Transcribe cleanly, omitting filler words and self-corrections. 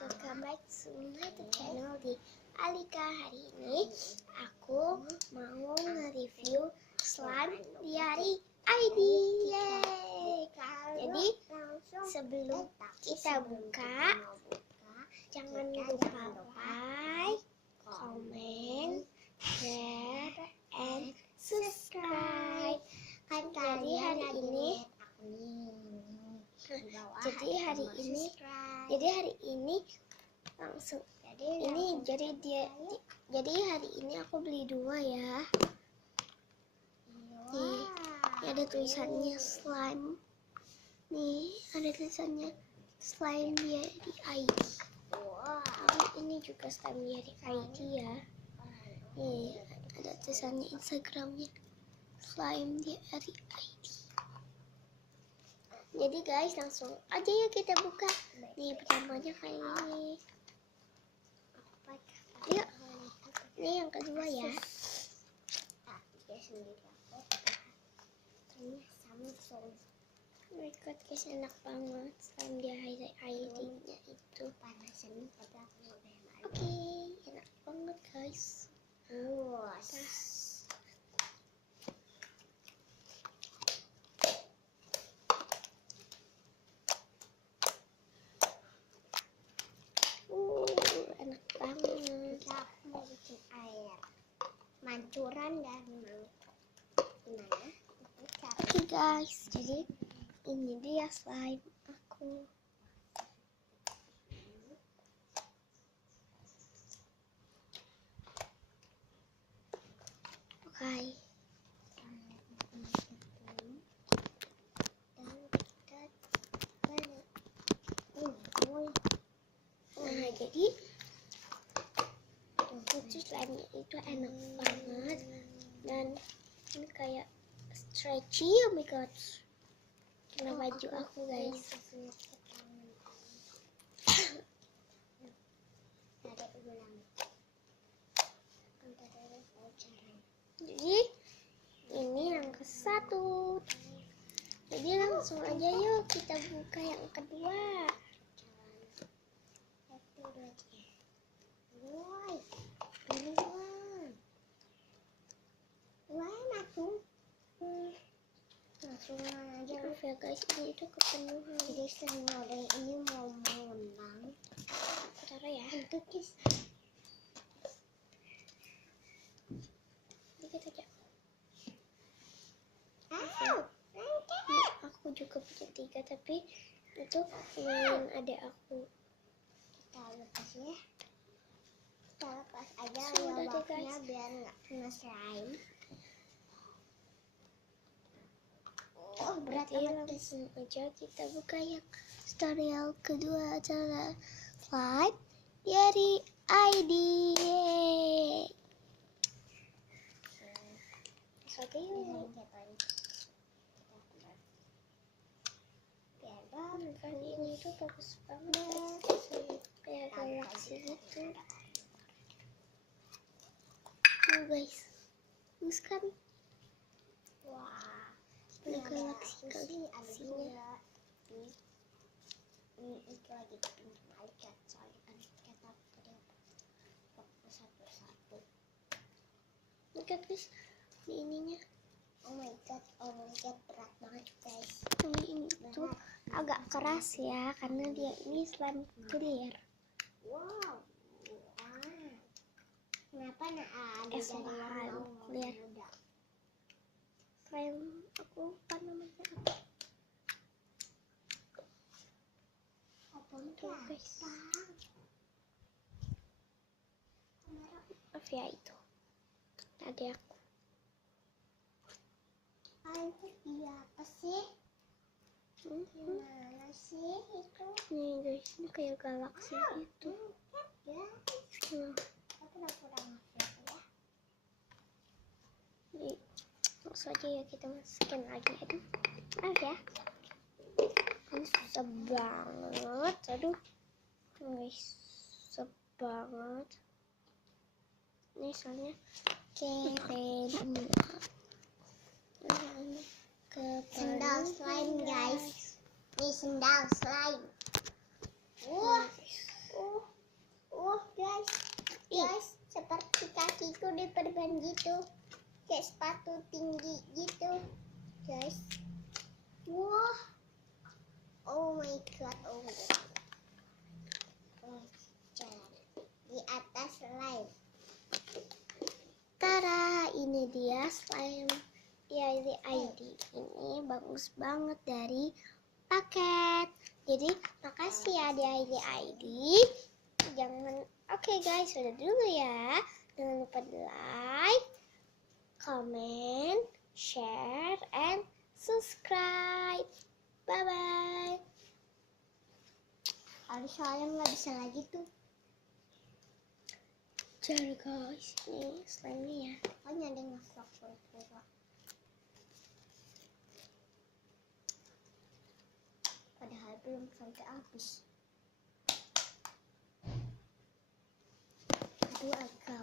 welcome back to my channel di Alika. Hari ini aku mau nge-review slime di hari ID. Yeay. Jadi sebelum kita buka, jangan lupa like, comment, share, and subscribe. Jadi hari ini langsung jadi hari ini aku beli 2 ya. Nih, ada tulisannya slime. Nih, ada tulisannya slime dia di ID. Ini juga slime dia di ID ya. Nih, ada tulisannya Instagramnya slime dia di ID. Jadi guys, langsung aja ya kita buka. Nih pertamanya kayak ini. Yuk, ini yang kedua ya. Record guys, enak banget. Slime dia ID-nya itu. Oke, enak banget guys. Enak banget. Aku mau bikin air mancuran dan mangkok. Gimana? Oke guys, jadi ini dia slime aku. Oke. Nah, jadi itu slime itu enak banget dan ini kayak stretchy. Oh my god, kena baju aku guys. Jadi ini yang ke-1. Jadi langsung aja yuk kita buka yang kedua. Langsung aja ya guys, ini itu kepenuhan. Jadi semua dari ini mau mengembang. Taruh ya. Untuk guys. Dikit aja. Ini aku juga punya 3 tapi itu main adik aku. Kita lepas ya. Kita lepas aja Sudah deh, lubangnya guys. biar nggak kena slime. Berat Berarti amat guys. langsung aja kita buka yang tutorial kedua adalah slime dari ID. Yeay. Oke yuk. Kan ini tuh bagus banget, kayak galaksi gitu. Tuh guys, bagus kan? Wah, Ada galaksinya. Ini itu lagi pinjam Alika, soalnya kan kita tadi fokus satu-satu. Lihat guys, di ininya. Oh my god, berat banget guys. Ini tuh agak keras ya, karena dia ini slime clear. Wow. Kenapa ada slime dari warna clear. muda? Slime aku lupa namanya apa. Tuh guys, maaf ya itu. Ada aku. Iya apa sih? Gimana sih itu? Nih guys, ini kayak galaksi gitu. Ya, Nah, aku udah kurang ngeliat ya. jadi langsung aja ya kita masukin lagi. Aduh, maaf ya. Ini susah banget. Aduh, guys, susah banget. Ini soalnya keren. Sendal slime guys. Ini sendal slime. Wah, bukan gitu, kayak sepatu tinggi gitu guys. Wah, oh my god, oh my god. Jalan di atas slime. Tara, ini dia slime DIY-ID. Ini bagus banget dari paket. Jadi makasih ya DIY-ID. Jangan, oke guys, sudah dulu ya. Jangan lupa di like, comment, share, and subscribe. Bye bye. Harus soalnya nggak bisa lagi tuh. Jar guys, ini slime-nya ya. Pokoknya ada ngeslok pura-pura. Padahal belum sampai habis. Aduh agak